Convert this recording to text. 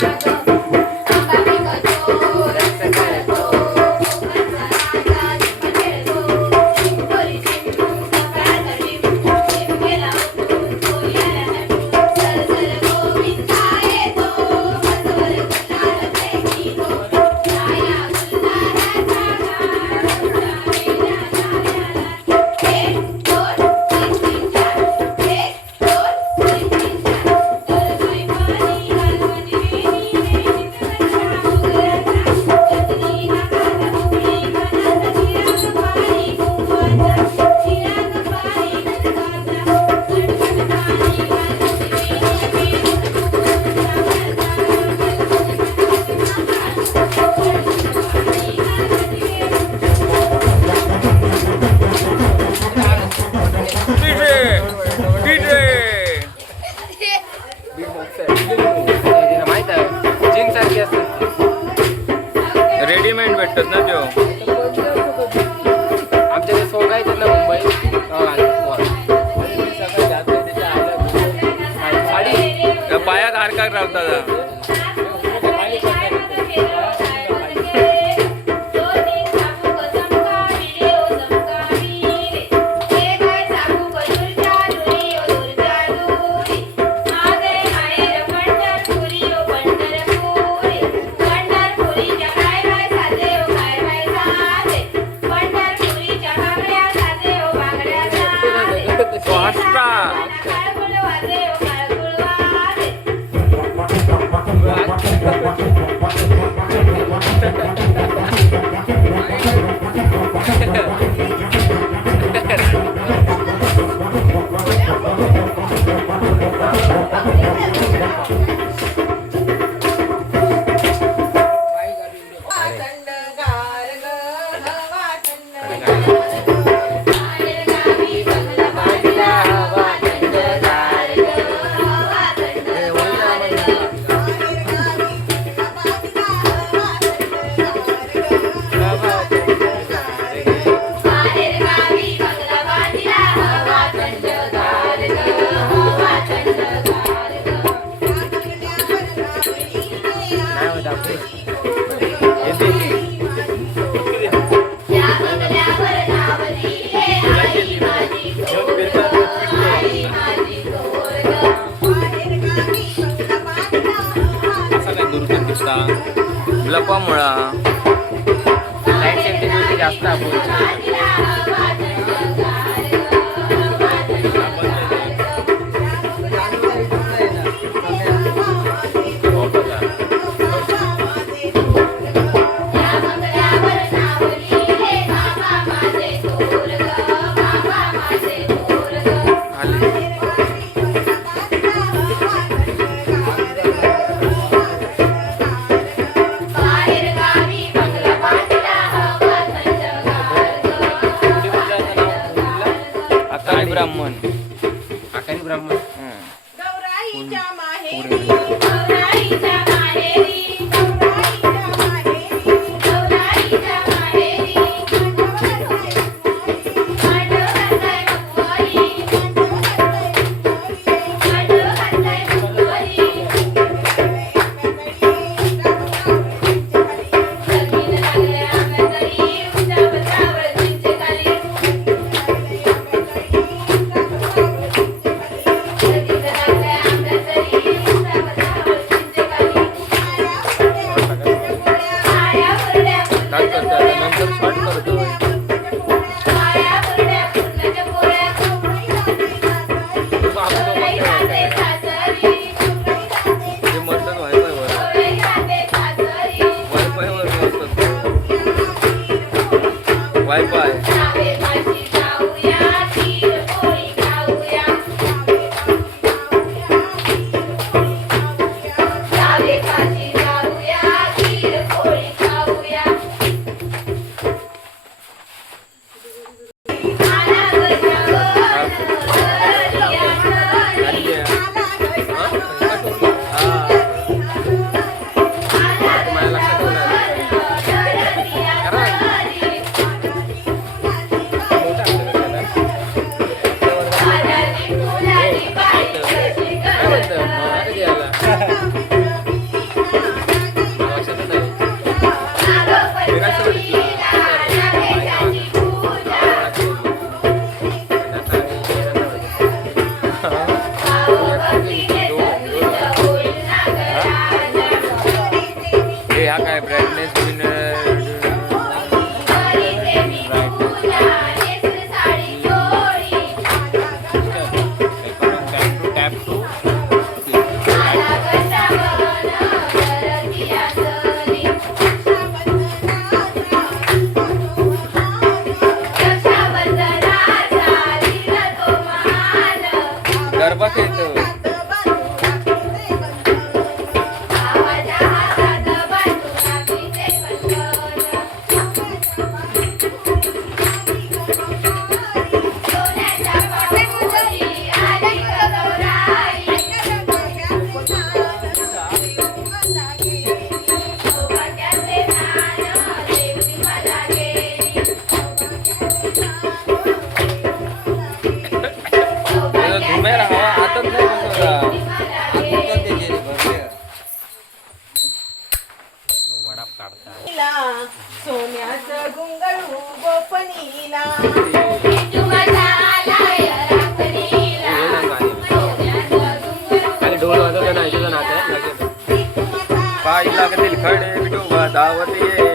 Thank you. भेटतात ना त्यो? आमच्या सोंग आहेत ना मुंबई. साडी त्या पायात हारकार रावतात Gracias. Yeah, stop it. Ramon. agora bater, então. લાગતી ખડે વિડો વાદાવતીએ